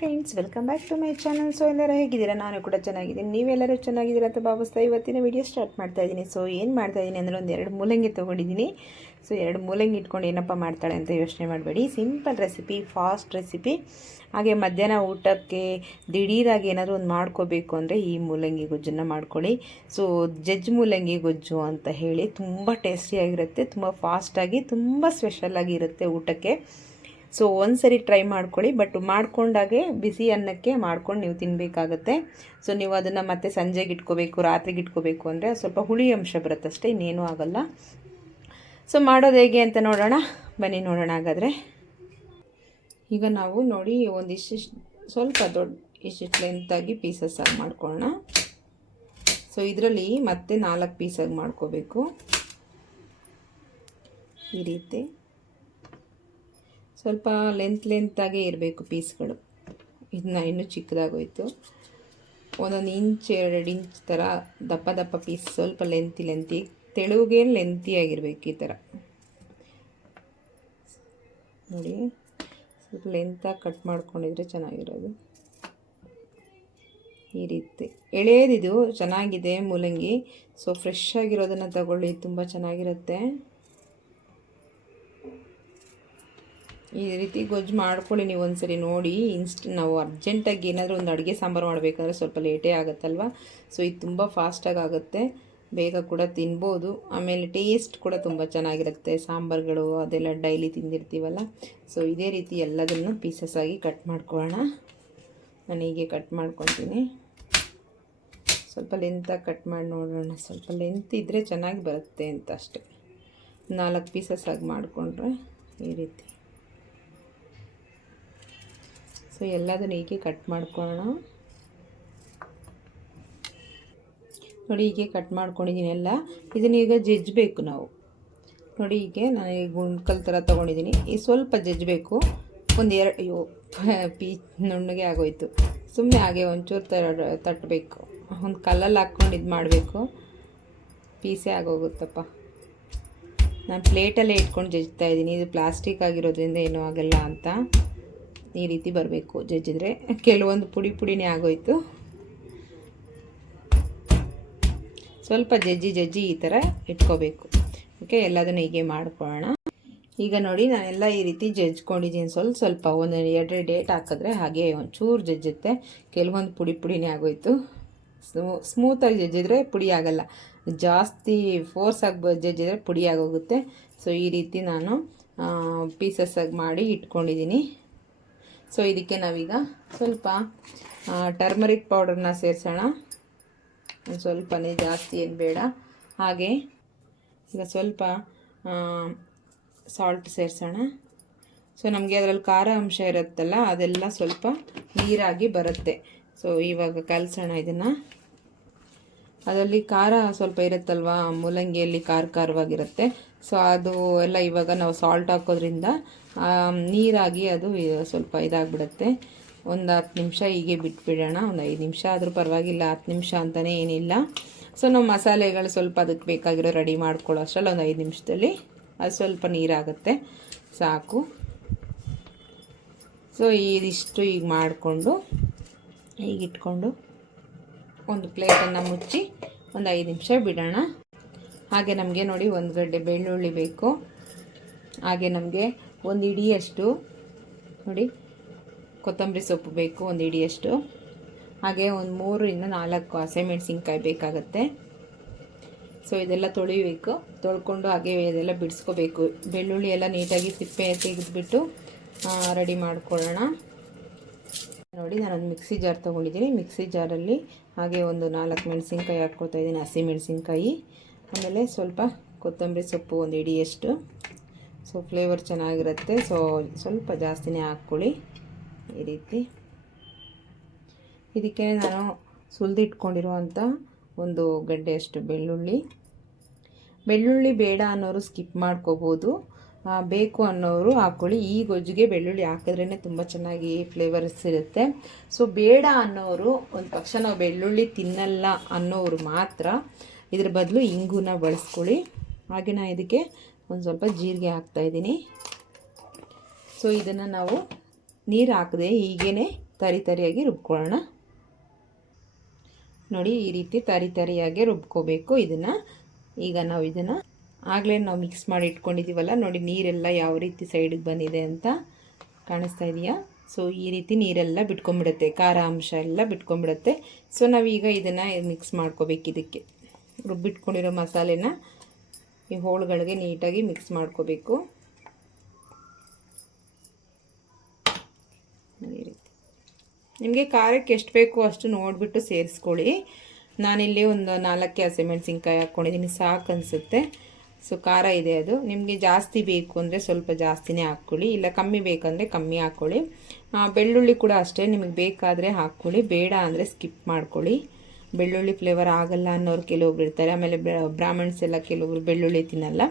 Friends welcome back to my channel so ಎಲ್ಲರೂ ಹೇಗಿದ್ದೀರಾ? ನಾನು ಕೂಡ ಚೆನ್ನಾಗಿದ್ದೀನಿ. ನೀವೆಲ್ಲರೂ ಚೆನ್ನಾಗಿದ್ದೀರಾ ಅಂತ ಭಾವಿಸ್ತಾ ಇವತ್ತಿನ ವಿಡಿಯೋ ಸ್ಟಾರ್ಟ್ ಮಾಡ್ತಾ ಇದ್ದೀನಿ. ಸೊ ಏನು ಮಾಡ್ತಾ ಇದ್ದೀನಿ ಅಂದರೆ ಒಂದು ಎರಡು ಮೂಲಂಗಿ ತೊಗೊಂಡಿದ್ದೀನಿ. ಸೊ ಎರಡು ಮೂಲಂಗಿ ಇಟ್ಕೊಂಡು ಏನಪ್ಪ ಮಾಡ್ತಾಳೆ ಅಂತ ಯೋಚನೆ ಮಾಡಬೇಡಿ. ಸಿಂಪಲ್ ರೆಸಿಪಿ ಫಾಸ್ಟ್ ರೆಸಿಪಿ ಹಾಗೆ ಮಧ್ಯಾಹ್ನ ಊಟಕ್ಕೆ ದಿಢೀರಾಗಿ ಏನಾದರೂ ಒಂದು ಮಾಡ್ಕೋಬೇಕು ಅಂದರೆ ಈ ಮೂಲಂಗಿ ಗೊಜ್ಜನ್ನು ಮಾಡ್ಕೊಳ್ಳಿ. ಸೊ ಜಜ್ ಮೂಲಂಗಿ ಗೊಜ್ಜು ಅಂತ ಹೇಳಿ ತುಂಬ ಟೇಸ್ಟಿಯಾಗಿರುತ್ತೆ ತುಂಬ ಫಾಸ್ಟಾಗಿ ತುಂಬ ಸ್ಪೆಷಲ್ ಆಗಿರುತ್ತೆ ಊಟಕ್ಕೆ. ಸೊ ಒಂದು ಸರಿ ಟ್ರೈ ಮಾಡ್ಕೊಳ್ಳಿ ಬಟ್ ಮಾಡ್ಕೊಂಡಾಗೆ ಬಿಸಿ ಅನ್ನಕ್ಕೆ ಮಾಡ್ಕೊಂಡು ನೀವು ತಿನ್ನಬೇಕಾಗತ್ತೆ ಸೊ ನೀವು ಅದನ್ನು ಮತ್ತೆ ಸಂಜೆಗೆ ಇಟ್ಕೋಬೇಕು, ರಾತ್ರಿಗೆ ಇಟ್ಕೋಬೇಕು ಅಂದರೆ ಸ್ವಲ್ಪ ಹುಳಿ ಅಂಶ ಬರುತ್ತಷ್ಟೇ, ಇನ್ನೇನೂ ಆಗಲ್ಲ. ಸೊ ಮಾಡೋದು ಹೇಗೆ ಅಂತ ನೋಡೋಣ. ಬನ್ನಿ ನೋಡೋಣ ಹಾಗಾದರೆ. ಈಗ ನಾವು ನೋಡಿ ಒಂದಿಷ್ಟು ಸ್ವಲ್ಪ ದೊಡ್ಡ ಇಷ್ಟಿಷ್ಟು ಲೆಂತಾಗಿ ಪೀಸಸ್ ಆಗಿ ಮಾಡ್ಕೊಳ್ಳೋಣ. ಸೊ ಇದರಲ್ಲಿ ಮತ್ತೆ ನಾಲ್ಕು ಪೀಸಾಗಿ ಮಾಡ್ಕೋಬೇಕು. ಈ ರೀತಿ. ಸ್ವಲ್ಪ ಲೆಂತ್ ಲೆಂತಾಗೇ ಇರಬೇಕು ಪೀಸ್ಗಳು ಇದನ್ನ ಇನ್ನೂ ಚಿಕ್ಕದಾಗೋಯ್ತು. ಒಂದೊಂದು ಇಂಚ್ ಎರಡು ಇಂಚ್ ಥರ ದಪ್ಪ ದಪ್ಪ ಪೀಸ್ ಸ್ವಲ್ಪ ಲೆಂತಿ ಲೆಂತಿ ತೆಳುಗೆ ಲೆಂತಿಯಾಗಿರ್ಬೇಕು ಈ ಥರ ನೋಡಿ, ಸ್ವಲ್ಪ ಲೆಂತಾಗಿ ಕಟ್ ಮಾಡ್ಕೊಂಡಿದ್ರೆ ಚೆನ್ನಾಗಿರೋದು. ಈ ರೀತಿ. ಎಳೆಯದಿದು ಚೆನ್ನಾಗಿದೆ ಮೂಲಂಗಿ. ಸೊ ಫ್ರೆಶ್ ಆಗಿರೋದನ್ನು ತಗೊಳ್ಳಿ, ತುಂಬ ಚೆನ್ನಾಗಿರುತ್ತೆ. ಈ ರೀತಿ ಗೊಜ್ಜು ಮಾಡ್ಕೊಳ್ಳಿ ನೀವು ಒಂದ್ಸರಿ ನೋಡಿ. ಇನ್ಸ್ಟ್ ನಾವು ಅರ್ಜೆಂಟಾಗಿ ಏನಾದರೂ ಒಂದು ಅಡುಗೆ ಸಾಂಬಾರು ಮಾಡಬೇಕಾದ್ರೆ ಸ್ವಲ್ಪ ಲೇಟೇ ಆಗುತ್ತಲ್ವ? ಸೊ ಇದು ತುಂಬ ಫಾಸ್ಟಾಗಿ ಆಗುತ್ತೆ. ಬೇಗ ಕೂಡ ತಿನ್ಬೋದು. ಆಮೇಲೆ ಟೇಸ್ಟ್ ಕೂಡ ತುಂಬ ಚೆನ್ನಾಗಿರುತ್ತೆ. ಸಾಂಬಾರುಗಳು ಅದೆಲ್ಲ ಡೈಲಿ ತಿಂದಿರ್ತೀವಲ್ಲ? ಸೊ ಇದೇ ರೀತಿ ಎಲ್ಲದನ್ನು ಪೀಸಸ್ ಆಗಿ ಕಟ್ ಮಾಡ್ಕೊಳ್ಳೋಣ. ನಾನು ಹೀಗೆ ಕಟ್ ಮಾಡ್ಕೊತೀನಿ ಸ್ವಲ್ಪ ಲೆಂತಾಗಿ ಕಟ್ ಮಾಡಿ ನೋಡೋಣ. ಸ್ವಲ್ಪ ಲೆಂತ್ ಇದ್ದರೆ ಚೆನ್ನಾಗಿ ಬರುತ್ತೆ ಅಂತ ಅಷ್ಟೆ. ನಾಲ್ಕು ಪೀಸಸ್ ಆಗಿ ಮಾಡಿಕೊಂಡ್ರೆ ಈ ರೀತಿ. ಸೊ ಎಲ್ಲದನ್ನು ಹೀಗೆ ಕಟ್ ಮಾಡ್ಕೊಳ್ಳೋಣ ನೋಡಿ ಹೀಗೆ ಕಟ್ ಮಾಡ್ಕೊಂಡಿದ್ದೀನಿ ಎಲ್ಲ ಇದನ್ನ ಈಗ ಜಜ್ಜಬೇಕು ನಾವು. ನೋಡಿ ಹೀಗೆ ನಾನು ಈಗ ಗುಂಡ್ಕಲ್ ಥರ ತೊಗೊಂಡಿದ್ದೀನಿ ಈ ಸ್ವಲ್ಪ ಜಜ್ಜಬೇಕು. ಒಂದು ಎರಡು, ಅಯ್ಯೋ, ಪೀ, ನುಣ್ಣಗೆ ಆಗೋಯ್ತು. ಸುಮ್ಮನೆ ಹಾಗೆ ಒಂಚೂರು ತರ ತಟ್ಟಬೇಕು ಒಂದು ಕಲ್ಲಲ್ಲಿ ಹಾಕ್ಕೊಂಡು ಇದು ಮಾಡಬೇಕು. ಪೀಸೇ ಆಗೋಗುತ್ತಪ್ಪ. ನಾನು ಪ್ಲೇಟಲ್ಲೇ ಇಟ್ಕೊಂಡು ಜಜ್ತಾ ಇದ್ದೀನಿ ಇದು ಪ್ಲಾಸ್ಟಿಕ್ ಆಗಿರೋದ್ರಿಂದ ಏನೂ ಆಗಲ್ಲ ಅಂತ. ಈ ರೀತಿ ಬರಬೇಕು. ಜಜ್ಜಿದ್ರೆ ಕೆಲವೊಂದು ಪುಡಿ ಪುಡಿನೇ ಆಗೋಯಿತು. ಸ್ವಲ್ಪ ಜಜ್ಜಿ ಜಜ್ಜಿ ಈ ಥರ ಇಟ್ಕೋಬೇಕು. ಓಕೆ ಎಲ್ಲದನ್ನು ಹೀಗೆ ಮಾಡ್ಕೊಳ್ಳೋಣ. ಈಗ ನೋಡಿ, ನಾನೆಲ್ಲ ಈ ರೀತಿ ಜಜ್ಕೊಂಡಿದ್ದೀನಿ. ಸ್ವಲ್ಪ ಸ್ವಲ್ಪ ಒಂದು ಎರಡು ಡೇಟ್ ಹಾಕಿದ್ರೆ ಹಾಗೆ ಒಂಚೂರು ಜಜ್ಜುತ್ತೆ. ಕೆಲವೊಂದು ಪುಡಿ ಪುಡಿನೇ ಆಗೋಯಿತು. ಸ್ಮೂ ಸ್ಮೂತಾಗಿ ಜಜ್ಜಿದ್ರೆ ಪುಡಿ ಆಗಲ್ಲ. ಜಾಸ್ತಿ ಫೋರ್ಸ್ ಆಗಿ ಜಜ್ಜಿದ್ರೆ ಪುಡಿ ಆಗೋಗುತ್ತೆ. ಸೊ ಈ ರೀತಿ ನಾನು ಪೀಸಸ್ ಆಗಿ ಮಾಡಿ ಇಟ್ಕೊಂಡಿದ್ದೀನಿ. ಸೊ ಇದಕ್ಕೆ ನಾವೀಗ ಸ್ವಲ್ಪ ಟರ್ಮರಿಕ್ ಪೌಡರ್ನ ಸೇರಿಸೋಣ. ಒಂದು ಸ್ವಲ್ಪನೇ ಜಾಸ್ತಿ ಏನು ಬೇಡ. ಹಾಗೆ ಈಗ ಸ್ವಲ್ಪ ಸಾಲ್ಟ್ ಸೇರಿಸೋಣ. ಸೊ ನಮಗೆ ಅದರಲ್ಲಿ ಖಾರ ಅಂಶ ಇರುತ್ತಲ್ಲ, ಅದೆಲ್ಲ ಸ್ವಲ್ಪ ನೀರಾಗಿ ಬರುತ್ತೆ. ಸೊ ಇವಾಗ ಕಲಸೋಣ ಇದನ್ನು. ಅದರಲ್ಲಿ ಖಾರ ಸ್ವಲ್ಪ ಇರುತ್ತಲ್ವಾ? ಮೂಲಂಗಿಯಲ್ಲಿ ಖಾರ ಖಾರವಾಗಿರುತ್ತೆ. ಸೊ ಅದು ಎಲ್ಲ ಇವಾಗ ನಾವು ಸಾಲ್ಟ್ ಹಾಕೋದ್ರಿಂದ ನೀರಾಗಿ ಅದು ಸ್ವಲ್ಪ ಇದಾಗ್ಬಿಡುತ್ತೆ. ಒಂದು ಹತ್ತು ನಿಮಿಷ ಹೀಗೆ ಬಿಟ್ಬಿಡೋಣ. ಒಂದು ಐದು ನಿಮಿಷ ಆದರೂ ಪರವಾಗಿಲ್ಲ. ಹತ್ತು ನಿಮಿಷ ಅಂತಲೇ ಏನಿಲ್ಲ. ಸೊ ನಾವು ಮಸಾಲೆಗಳು ಸ್ವಲ್ಪ ಅದಕ್ಕೆ ಬೇಕಾಗಿರೋ ರೆಡಿ ಮಾಡ್ಕೊಳ್ಳೋ ಅಷ್ಟರಲ್ಲಿ ಒಂದು ಐದು ನಿಮಿಷದಲ್ಲಿ ಅದು ಸ್ವಲ್ಪ ನೀರಾಗುತ್ತೆ. ಸಾಕು. ಸೊ ಇದಿಷ್ಟು ಈಗ ಮಾಡಿಕೊಂಡು, ಹೀಗಿಟ್ಕೊಂಡು ಒಂದು ಪ್ಲೇಟನ್ನು ಮುಚ್ಚಿ ಒಂದು ಐದು ನಿಮಿಷ ಬಿಡೋಣ. ಹಾಗೆ ನಮಗೆ ನೋಡಿ ಒಂದು ಗಡ್ಡೆ ಬೆಳ್ಳುಳ್ಳಿ ಬೇಕು. ಹಾಗೆ ನಮಗೆ ಒಂದು ಇಡಿಯಷ್ಟು, ನೋಡಿ, ಕೊತ್ತಂಬರಿ ಸೊಪ್ಪು ಬೇಕು ಒಂದು ಇಡಿಯಷ್ಟು. ಹಾಗೆ ಒಂದು ಮೂರರಿಂದ ನಾಲ್ಕು ಹಸಿಮೆಣ್ಸಿನ್ಕಾಯಿ ಬೇಕಾಗತ್ತೆ. ಸೊ ಇದೆಲ್ಲ ತೊಳಿಬೇಕು. ತೊಳ್ಕೊಂಡು ಹಾಗೆ ಇದೆಲ್ಲ ಬಿಡಿಸ್ಕೋಬೇಕು. ಬೆಳ್ಳುಳ್ಳಿ ಎಲ್ಲ ನೀಟಾಗಿ ಸಿಪ್ಪೆ ತೆಗೆದುಬಿಟ್ಟು ರೆಡಿ ಮಾಡ್ಕೊಳ್ಳೋಣ. ನೋಡಿ, ನಾನೊಂದು ಮಿಕ್ಸಿ ಜಾರ್ ತೊಗೊಂಡಿದ್ದೀನಿ. ಮಿಕ್ಸಿ ಜಾರಲ್ಲಿ ಹಾಗೆ ಒಂದು ನಾಲ್ಕು ಮೆಣಸಿನ್ಕಾಯಿ ಹಾಕ್ಕೊಳ್ತಾ ಇದ್ದೀನಿ, ಹಸಿ ಮೆಣಸಿನ್ಕಾಯಿ. ಆಮೇಲೆ ಸ್ವಲ್ಪ ಕೊತ್ತಂಬರಿ ಸೊಪ್ಪು ಒಂದು ಇಡಿಯಷ್ಟು ಸೊ ಫ್ಲೇವರ್ ಚೆನ್ನಾಗಿರುತ್ತೆ. ಸೊ ಸ್ವಲ್ಪ ಜಾಸ್ತಿನೇ ಹಾಕ್ಕೊಳ್ಳಿ. ಈ ರೀತಿ. ಇದಕ್ಕೆ ನಾನು ಸುಲಿದಿಟ್ಕೊಂಡಿರುವಂಥ ಒಂದು ಗಡ್ಡೆಯಷ್ಟು ಬೆಳ್ಳುಳ್ಳಿ. ಬೆಳ್ಳುಳ್ಳಿ ಬೇಡ ಅನ್ನೋರು ಸ್ಕಿಪ್ ಮಾಡ್ಕೋಬೋದು. ಬೇಕು ಅನ್ನೋರು ಹಾಕ್ಕೊಳ್ಳಿ ಈ ಗೊಜ್ಜಿಗೆ ಬೆಳ್ಳುಳ್ಳಿ ಹಾಕಿದ್ರೇ ತುಂಬ ಚೆನ್ನಾಗಿ ಫ್ಲೇವರ್ಸ್ ಇರುತ್ತೆ. ಸೊ ಬೇಡ ಅನ್ನೋರು, ಒಂದು ಪಕ್ಷ ನಾವು ಬೆಳ್ಳುಳ್ಳಿ ತಿನ್ನಲ್ಲ ಅನ್ನೋರು ಮಾತ್ರ ಇದ್ರ ಬದಲು ಇಂಗುನ ಬಳಸ್ಕೊಳ್ಳಿ. ಹಾಗೆ ನಾನು ಇದಕ್ಕೆ ಒಂದು ಸ್ವಲ್ಪ ಜೀರಿಗೆ ಹಾಕ್ತಾಯಿದ್ದೀನಿ ಸೊ ಇದನ್ನು ನಾವು ನೀರು ಹಾಕದೆ ಹೀಗೇ ತರಿ ತರಿಯಾಗಿ ರುಬ್ಕೊಳ್ಳೋಣ. ನೋಡಿ, ಈ ರೀತಿ ತರಿ ತರಿಯಾಗಿ ರುಬ್ಕೋಬೇಕು. ಇದನ್ನು ಈಗ ನಾವು ಇದನ್ನು ಆಗಲೇ ನಾವು ಮಿಕ್ಸ್ ಮಾಡಿ ಇಟ್ಕೊಂಡಿದ್ದೀವಲ್ಲ ನೋಡಿ ನೀರೆಲ್ಲ ಯಾವ ರೀತಿ ಸೈಡಿಗೆ ಬಂದಿದೆ ಅಂತ ಕಾಣಿಸ್ತಾ ಇದೆಯಾ? ಸೊ ಈ ರೀತಿ ನೀರೆಲ್ಲ ಬಿಟ್ಕೊಂಡ್ಬಿಡುತ್ತೆ, ಖಾರ ಅಂಶ ಎಲ್ಲ ಬಿಟ್ಕೊಂಡ್ಬಿಡುತ್ತೆ. ಸೊ ನಾವೀಗ ಇದನ್ನು ಮಿಕ್ಸ್ ಮಾಡ್ಕೋಬೇಕು ಇದಕ್ಕೆ. ರುಬ್ಬಿಟ್ಕೊಂಡಿರೋ ಮಸಾಲೆನ ಈ ಹೋಳುಗಳಿಗೆ ನೀಟಾಗಿ ಮಿಕ್ಸ್ ಮಾಡ್ಕೋಬೇಕು. ಈ ರೀತಿ. ನಿಮಗೆ ಖಾರಕ್ಕೆ ಎಷ್ಟು ಬೇಕು ಅಷ್ಟು ನೋಡಿಬಿಟ್ಟು ಸೇರಿಸ್ಕೊಳ್ಳಿ. ನಾನಿಲ್ಲಿ ಒಂದು ನಾಲ್ಕು ಹಸಿಮೆಣಸಿನ್ಕಾಯಿ ಹಾಕ್ಕೊಂಡಿದ್ದೀನಿ ಸಾಕು ಅನಿಸುತ್ತೆ ಸೊ ಖಾರ ಇದೆ ಅದು. ನಿಮಗೆ ಜಾಸ್ತಿ ಬೇಕು ಅಂದರೆ ಸ್ವಲ್ಪ ಜಾಸ್ತಿನೇ ಹಾಕ್ಕೊಳ್ಳಿ. ಇಲ್ಲ ಕಮ್ಮಿ ಬೇಕಂದರೆ ಕಮ್ಮಿ ಹಾಕ್ಕೊಳ್ಳಿ. ಬೆಳ್ಳುಳ್ಳಿ ಕೂಡ ಅಷ್ಟೇ. ನಿಮಗೆ ಬೇಕಾದರೆ ಹಾಕ್ಕೊಳ್ಳಿ. ಬೇಡ ಅಂದರೆ ಸ್ಕಿಪ್ ಮಾಡ್ಕೊಳ್ಳಿ. ಬೆಳ್ಳುಳ್ಳಿ ಫ್ಲೇವರ್ ಆಗಲ್ಲ ಅನ್ನೋರು ಕೆಲವೊಬ್ರು ಇರ್ತಾರೆ. ಆಮೇಲೆ ಬ್ರಾಹ್ಮಣ್ಸ್ ಎಲ್ಲ ಕೆಲವೊಬ್ರು ಬೆಳ್ಳುಳ್ಳಿ ತಿನ್ನಲ್ಲ.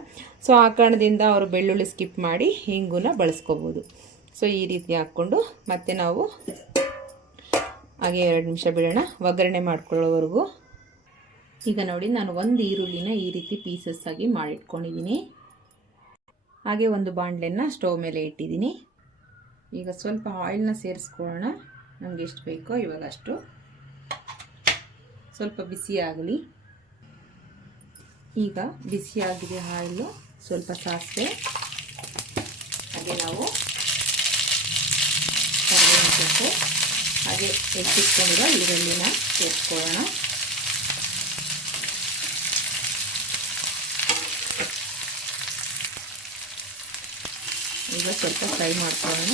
ಸೊ ಆ ಕಾರಣದಿಂದ ಅವರು ಬೆಳ್ಳುಳ್ಳಿ ಸ್ಕಿಪ್ ಮಾಡಿ ಹಿಂಗುನ ಬಳಸ್ಕೋಬೋದು. ಸೊ ಈ ರೀತಿ ಹಾಕ್ಕೊಂಡು ಮತ್ತೆ ನಾವು ಹಾಗೆ ಎರಡು ನಿಮಿಷ ಬಿಡೋಣ. ಒಗ್ಗರಣೆ ಮಾಡ್ಕೊಳ್ಳೋವರೆಗೂ. ಈಗ ನೋಡಿ, ನಾನು ಒಂದು ಈರುಳ್ಳಿನ ಈ ರೀತಿ ಪೀಸಸ್ ಆಗಿ ಮಾಡಿಟ್ಕೊಂಡಿದ್ದೀನಿ. ಹಾಗೆ ಒಂದು ಬಾಣಲೆನ ಸ್ಟವ್ ಮೇಲೆ ಇಟ್ಟಿದ್ದೀನಿ. ಈಗ ಸ್ವಲ್ಪ ಆಯಿಲ್ನ ಸೇರಿಸ್ಕೊಳ್ಳೋಣ. ನಮಗೆ ಎಷ್ಟು ಬೇಕೋ ಇವಾಗ ಅಷ್ಟು. ಸ್ವಲ್ಪ ಬಿಸಿ ಆಗಲಿ. ಈಗ ಬಿಸಿಯಾಗಿದೆ ಆಯಿಲು ಸ್ವಲ್ಪ ಸಾಸಿವೆ. ಹಾಗೆ ನಾವು ಹಾಗೆ ಹೆಚ್ಚಿಟ್ಕೊಂಡಿರೋ ಈರುಳ್ಳಿನ ಸೇರಿಸ್ಕೊಳ್ಳೋಣ. ಸ್ವಲ್ಪ ಫ್ರೈ ಮಾಡ್ಕೊಳ್ಳೋಣ.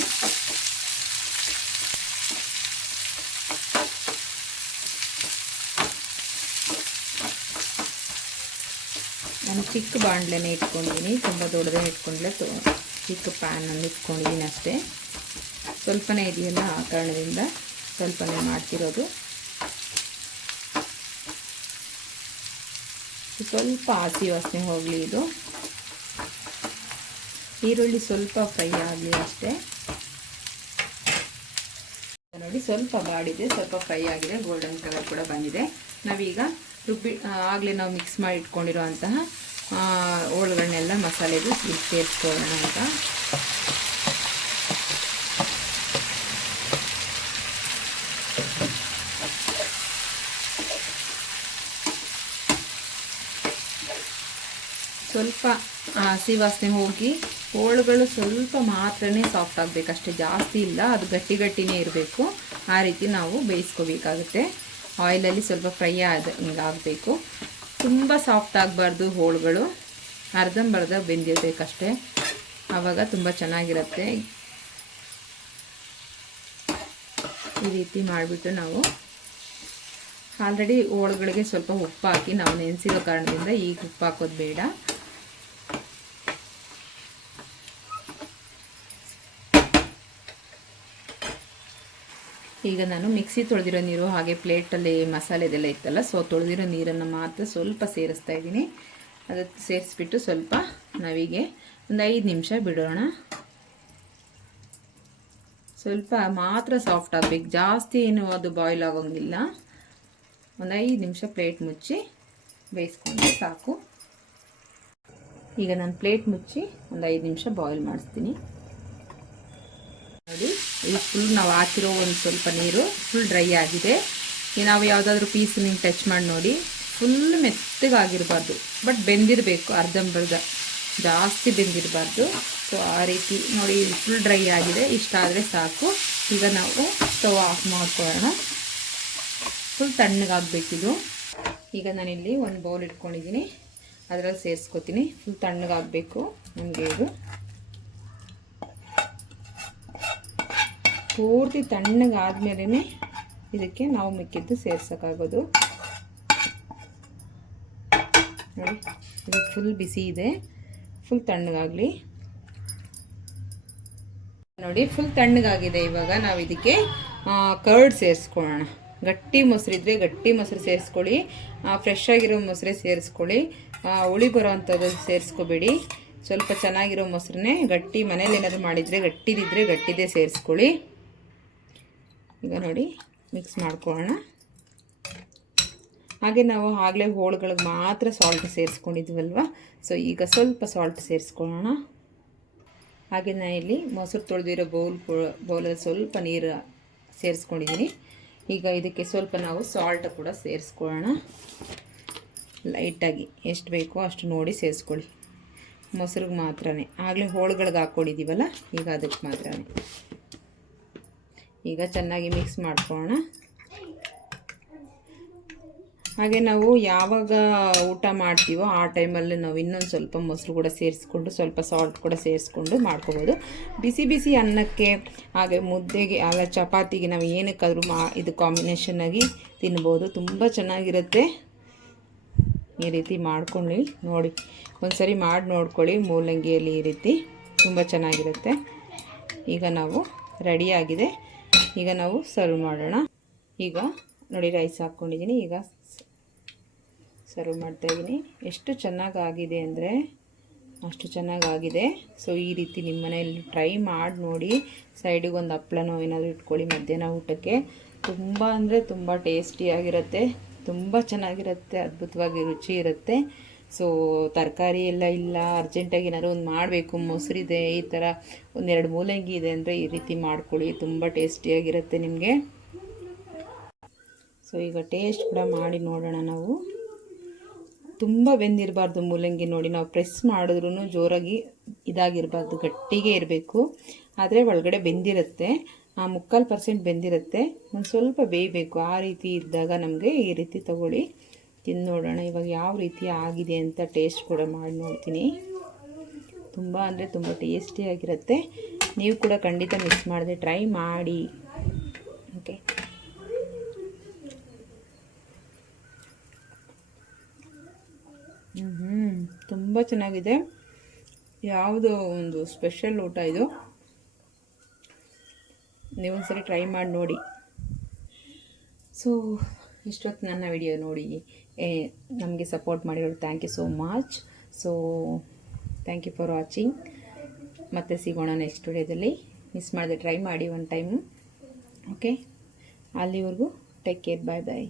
ನಾನು ಚಿಕ್ಕ ಬಾಣಲೆನೇ ಇಟ್ಕೊಂಡಿದ್ದೀನಿ, ತುಂಬ ದೊಡ್ಡದೇ ಇಟ್ಕೊಂಡ್ಲೆ ಚಿಕ್ಕ ಪ್ಯಾನಲ್ಲಿ ಇಟ್ಕೊಂಡಿದ್ದೀನಿ ಅಷ್ಟೇ. ಸ್ವಲ್ಪನೇ ಇದೆಯಲ್ಲ ಆ ಕಾರಣದಿಂದ ಸ್ವಲ್ಪನೇ ಮಾಡ್ತಿರೋದು. ಸ್ವಲ್ಪ ಹಸಿ ವಾಸನೆ ಹೋಗಲಿ ಇದು. ಈರುಳ್ಳಿ ಸ್ವಲ್ಪ ಫ್ರೈ ಆಗಲಿ ಅಷ್ಟೇ. ನೋಡಿ, ಸ್ವಲ್ಪ ಬಾಡಿದೆ ಸ್ವಲ್ಪ ಫ್ರೈ ಆಗಿದೆ ಗೋಲ್ಡನ್ ಕಲರ್ ಕೂಡ ಬಂದಿದೆ. ನಾವೀಗ ರುಬ್ಬಿ ಆಗಲೇ ನಾವು ಮಿಕ್ಸ್ ಮಾಡಿ ಇಟ್ಕೊಂಡಿರೋ ಅಂತಹ ಹೋಳುಗಳನ್ನೆಲ್ಲ ಮಸಾಲೆದು ಸೇರಿಸ್ಕೊಳ್ಳೋಣ ಅಂತ. ಸ್ವಲ್ಪ ಹಸಿ ವಾಸನೆ ಹೋಗಿ ಹೋಳುಗಳು ಸ್ವಲ್ಪ ಮಾತ್ರನೇ ಸಾಫ್ಟ್ ಆಗಬೇಕು. ಅಷ್ಟೇ ಜಾಸ್ತಿ ಇಲ್ಲ, ಅದು ಗಟ್ಟಿ ಗಟ್ಟಿನೇ ಇರಬೇಕು. ಆ ರೀತಿ ನಾವು ಬೇಯಿಸ್ಕೋಬೇಕಾಗುತ್ತೆ. ಆಯಿಲಲ್ಲಿ ಸ್ವಲ್ಪ ಫ್ರೈ ಆದ ಹಿಂಗಾಗಬೇಕು ತುಂಬ ಸಾಫ್ಟ್ ಆಗಬಾರ್ದು ಹೋಳುಗಳು. ಅರ್ಧಂಬರ್ಧ ಬೆಂದಿರಬೇಕಷ್ಟೇ. ಆವಾಗ ತುಂಬ ಚೆನ್ನಾಗಿರುತ್ತೆ. ಈ ರೀತಿ ಮಾಡಿಬಿಟ್ಟು ನಾವು ಆಲ್ರೆಡಿ ಹೋಳುಗಳಿಗೆ ಸ್ವಲ್ಪ ಉಪ್ಪು ಹಾಕಿ ನಾವು ನೆನೆಸಿರೋ ಕಾರಣದಿಂದ ಈಗ ಉಪ್ಪು ಹಾಕೋದು ಬೇಡ. ಈಗ ನಾನು ಮಿಕ್ಸಿ ತೊಳೆದಿರೋ ನೀರು ಹಾಗೆ ಪ್ಲೇಟಲ್ಲಿ ಮಸಾಲೆದೆಲ್ಲ ಇತ್ತಲ್ಲ ಸೊ ತೊಳೆದಿರೋ ನೀರನ್ನು ಮಾತ್ರ ಸ್ವಲ್ಪ ಸೇರಿಸ್ತಾ ಇದ್ದೀನಿ. ಅದು ಸೇರಿಸ್ಬಿಟ್ಟು ಸ್ವಲ್ಪ ನವಿಗೆ ಒಂದು ಐದು ನಿಮಿಷ ಬಿಡೋಣ. ಸ್ವಲ್ಪ ಮಾತ್ರ ಸಾಫ್ಟ್ ಆಗಬೇಕು, ಜಾಸ್ತಿ ಏನು ಅದು ಬಾಯ್ಲ್ ಆಗೋಂಗಿಲ್ಲ. ಒಂದು ಐದು ನಿಮಿಷ ಪ್ಲೇಟ್ ಮುಚ್ಚಿ ಬೇಯಿಸ್ಕೊಂಡು ಸಾಕು. ಈಗ ನಾನು ಪ್ಲೇಟ್ ಮುಚ್ಚಿ ಒಂದು ಐದು ನಿಮಿಷ ಬಾಯ್ಲ್ ಮಾಡಿಸ್ತೀನಿ. ನೋಡಿ. ಇದು ಫುಲ್ ನಾವು ಹಾಕಿರೋ ಒಂದು ಸ್ವಲ್ಪ ನೀರು ಫುಲ್ ಡ್ರೈ ಆಗಿದೆ. ನಾವು ಯಾವುದಾದ್ರೂ ಪೀಸ್ ನಿಂಗೆ ಟಚ್ ಮಾಡಿ ನೋಡಿ. ಫುಲ್ ಮೆತ್ತಗಾಗಿರಬಾರ್ದು. ಬಟ್ ಬೆಂದಿರಬೇಕು, ಅರ್ಧಂಬರ್ಧ. ಜಾಸ್ತಿ ಬೆಂದಿರಬಾರ್ದು. ಸೊ ಆ ರೀತಿ ನೋಡಿ ಫುಲ್ ಡ್ರೈ ಆಗಿದೆ. ಇಷ್ಟ ಆದರೆ ಸಾಕು. ಈಗ ನಾವು ಸ್ಟವ್ ಆಫ್ ಮಾಡ್ಕೊಳ್ಳೋಣ. ಫುಲ್ ತಣ್ಣಗಾಗಬೇಕಿದು ಈಗ ನಾನಿಲ್ಲಿ ಒಂದು ಬೌಲ್ ಇಟ್ಕೊಂಡಿದ್ದೀನಿ ಅದರಲ್ಲಿ ಸೇರಿಸ್ಕೊತೀನಿ. ಫುಲ್ ತಣ್ಣಗಾಗಬೇಕು ನಮಗೆ ಇದು. ಪೂರ್ತಿ ತಣ್ಣಗಾದ್ಮೇಲೆ ಇದಕ್ಕೆ ನಾವು ಮಿಕ್ಕಿದ್ದು ಸೇರ್ಸೋಕ್ಕಾಗೋದು. ನೋಡಿ, ಇದು ಫುಲ್ ಬಿಸಿ ಇದೆ. ಫುಲ್ ತಣ್ಣಗಾಗಲಿ. ನೋಡಿ ಫುಲ್ ತಣ್ಣಗಾಗಿದೆ ಇವಾಗ ನಾವು ಇದಕ್ಕೆ ಕರ್ಡ್ ಸೇರಿಸ್ಕೊಳ್ಳೋಣ. ಗಟ್ಟಿ ಮೊಸರಿದ್ರೆ ಗಟ್ಟಿ ಮೊಸರು ಸೇರಿಸ್ಕೊಳ್ಳಿ. ಫ್ರೆಶ್ ಆಗಿರೋ ಮೊಸರೇ ಸೇರಿಸ್ಕೊಳ್ಳಿ. ಉಳಿ ಬರೋ ಅಂಥದ್ದು ಸೇರಿಸ್ಕೋಬೇಡಿ. ಸ್ವಲ್ಪ ಚೆನ್ನಾಗಿರೋ ಮೊಸರನ್ನೇ ಗಟ್ಟಿ ಮನೇಲಿ ಏನಾದರೂ ಮಾಡಿದರೆ ಗಟ್ಟಿದಿದ್ದರೆ ಗಟ್ಟಿದೇ ಸೇರಿಸ್ಕೊಳ್ಳಿ. ಈಗ ನೋಡಿ ಮಿಕ್ಸ್ ಮಾಡ್ಕೊಳ್ಳೋಣ. ಹಾಗೆ ನಾವು ಆಗಲೇ ಹೋಳುಗಳಿಗೆ ಮಾತ್ರ ಸಾಲ್ಟ್ ಸೇರಿಸ್ಕೊಂಡಿದ್ವಲ್ವ? ಸೊ ಈಗ ಸ್ವಲ್ಪ ಸಾಲ್ಟ್ ಸೇರಿಸ್ಕೊಳ್ಳೋಣ. ಹಾಗೆ ನಾನು ಇಲ್ಲಿ ಮೊಸರು ತೊಳೆದಿರೋ ಬೌಲ್ ಬೌಲಲ್ಲಿ ಸ್ವಲ್ಪ ನೀರು ಸೇರಿಸ್ಕೊಂಡಿದ್ದೀನಿ. ಈಗ ಇದಕ್ಕೆ ಸ್ವಲ್ಪ ನಾವು ಸಾಲ್ಟ್ ಕೂಡ ಸೇರಿಸ್ಕೊಳ್ಳೋಣ. ಲೈಟಾಗಿ ಎಷ್ಟು ಬೇಕೋ ಅಷ್ಟು ನೋಡಿ ಸೇರಿಸ್ಕೊಳ್ಳಿ. ಮೊಸರಿಗೆ ಮಾತ್ರನೇ. ಆಗಲೇ ಹೋಳುಗಳಿಗೆ ಹಾಕ್ಕೊಂಡಿದ್ದೀವಲ್ಲ, ಈಗ ಅದಕ್ಕೆ ಮಾತ್ರನೇ. ಈಗ ಚೆನ್ನಾಗಿ ಮಿಕ್ಸ್ ಮಾಡ್ಕೊಳ್ಳೋಣ. ಹಾಗೆ ನಾವು ಯಾವಾಗ ಊಟ ಮಾಡ್ತೀವೋ ಆ ಟೈಮಲ್ಲಿ ನಾವು ಇನ್ನೊಂದು ಸ್ವಲ್ಪ ಮೊಸರು ಕೂಡ ಸೇರಿಸ್ಕೊಂಡು, ಸ್ವಲ್ಪ ಸಾಲ್ಟ್ ಕೂಡ ಸೇರಿಸ್ಕೊಂಡು ಮಾಡ್ಕೋಬೋದು. ಬಿಸಿ ಬಿಸಿ ಅನ್ನಕ್ಕೆ, ಹಾಗೆ ಮುದ್ದೆಗೆ, ಅಲ್ಲ ಚಪಾತಿಗೆ ನಾವು ಏನಕ್ಕಾದರೂ ಮಾ, ಇದು ಕಾಂಬಿನೇಷನ್ನಾಗಿ ತಿನ್ಬೋದು. ತುಂಬ ಚೆನ್ನಾಗಿರುತ್ತೆ. ಈ ರೀತಿ ಮಾಡ್ಕೊಳ್ಳಿ, ನೋಡಿ. ಒಂದ್ಸರಿ ಮಾಡಿ ನೋಡ್ಕೊಳ್ಳಿ, ಮೂಲಂಗಿಯಲ್ಲಿ ಈ ರೀತಿ ತುಂಬ ಚೆನ್ನಾಗಿರುತ್ತೆ. ಈಗ ನಾವು ರೆಡಿಯಾಗಿದೆ ಈಗ ನಾವು ಸರ್ವ್ ಮಾಡೋಣ. ಈಗ ನೋಡಿ ರೈಸ್ ಹಾಕ್ಕೊಂಡಿದ್ದೀನಿ ಈಗ ಸರ್ವ್ ಮಾಡ್ತಾಯಿದ್ದೀನಿ ಎಷ್ಟು ಚೆನ್ನಾಗಾಗಿದೆ ಅಂದರೆ ಅಷ್ಟು ಚೆನ್ನಾಗಾಗಿದೆ. ಸೊ ಈ ರೀತಿ ನಿಮ್ಮ ಮನೆಯಲ್ಲಿ ಟ್ರೈ ಮಾಡಿ ನೋಡಿ. ಸೈಡಿಗೆ ಒಂದು ಹಪ್ಪಳನೋ ಏನಾದರೂ ಇಟ್ಕೊಳ್ಳಿ ಮಧ್ಯಾಹ್ನ ಊಟಕ್ಕೆ. ತುಂಬ ಅಂದರೆ ತುಂಬ ಟೇಸ್ಟಿಯಾಗಿರುತ್ತೆ ತುಂಬ ಚೆನ್ನಾಗಿರುತ್ತೆ. ಅದ್ಭುತವಾಗಿ ರುಚಿ ಇರುತ್ತೆ. ಸೊ ತರಕಾರಿ ಎಲ್ಲ ಇಲ್ಲ ಅರ್ಜೆಂಟಾಗಿ ಏನಾದ್ರು ಒಂದು ಮಾಡಬೇಕು, ಮೊಸರಿದೆ, ಈ ಥರ ಒಂದೆರಡು ಮೂಲಂಗಿ ಇದೆ ಅಂದರೆ ಈ ರೀತಿ ಮಾಡ್ಕೊಳ್ಳಿ, ತುಂಬ ಟೇಸ್ಟಿಯಾಗಿರುತ್ತೆ ನಿಮಗೆ. ಸೊ ಈಗ ಟೇಸ್ಟ್ ಕೂಡ ಮಾಡಿ ನೋಡೋಣ ನಾವು. ತುಂಬ ಬೆಂದಿರಬಾರ್ದು ಮೂಲಂಗಿ ನೋಡಿ, ನಾವು ಪ್ರೆಸ್ ಮಾಡಿದ್ರೂ ಜೋರಾಗಿ ಇದಾಗಿರಬಾರ್ದು, ಗಟ್ಟಿಗೆ ಇರಬೇಕು. ಆದರೆ ಒಳಗಡೆ ಬೆಂದಿರುತ್ತೆ, ಆ ಮುಕ್ಕಾಲು ಪರ್ಸೆಂಟ್ ಬೆಂದಿರುತ್ತೆ. ಒಂದು ಸ್ವಲ್ಪ ಬೇಯಬೇಕು, ಆ ರೀತಿ ಇದ್ದಾಗ ನಮಗೆ ಈ ರೀತಿ ತಗೊಳ್ಳಿ. ತಿಂದು ನೋಡೋಣ. ಇವಾಗ ಯಾವ ರೀತಿ ಆಗಿದೆ ಅಂತ ಟೇಸ್ಟ್ ಕೂಡ ಮಾಡಿ ನೋಡ್ತೀನಿ. ತುಂಬ ಅಂದರೆ ತುಂಬ ಟೇಸ್ಟಿಯಾಗಿರುತ್ತೆ ನೀವು ಕೂಡ ಖಂಡಿತ ಮಿಕ್ಸ್ ಮಾಡಿದೆ ಟ್ರೈ ಮಾಡಿ. ಓಕೆ. ಹ್ಞೂ ತುಂಬ ಚೆನ್ನಾಗಿದೆ. ಯಾವುದೋ ಒಂದು ಸ್ಪೆಷಲ್ ಊಟ ಇದು. ನೀವೊಂದ್ಸರಿ ಟ್ರೈ ಮಾಡಿ ನೋಡಿ. ಸೊ ಇಷ್ಟೊತ್ತು ನನ್ನ ವಿಡಿಯೋ ನೋಡಿ ನಮಗೆ ಸಪೋರ್ಟ್ ಮಾಡಿರೋರು thank you so much so thank you for watching ಮತ್ತೆ ಸಿಗೋಣ ನೆಕ್ಸ್ಟ್ ವಿಡಿಯೋದಲ್ಲಿ ಮಿಸ್ ಮಾಡಿದೆ ಟ್ರೈ ಮಾಡಿ ಒನ್ ಟೈಮು ಓಕೆ ಅಲ್ಲಿವರೆಗೂ ಟೇಕ್ ಕೇರ್ ಬಾಯ್ ಬಾಯ್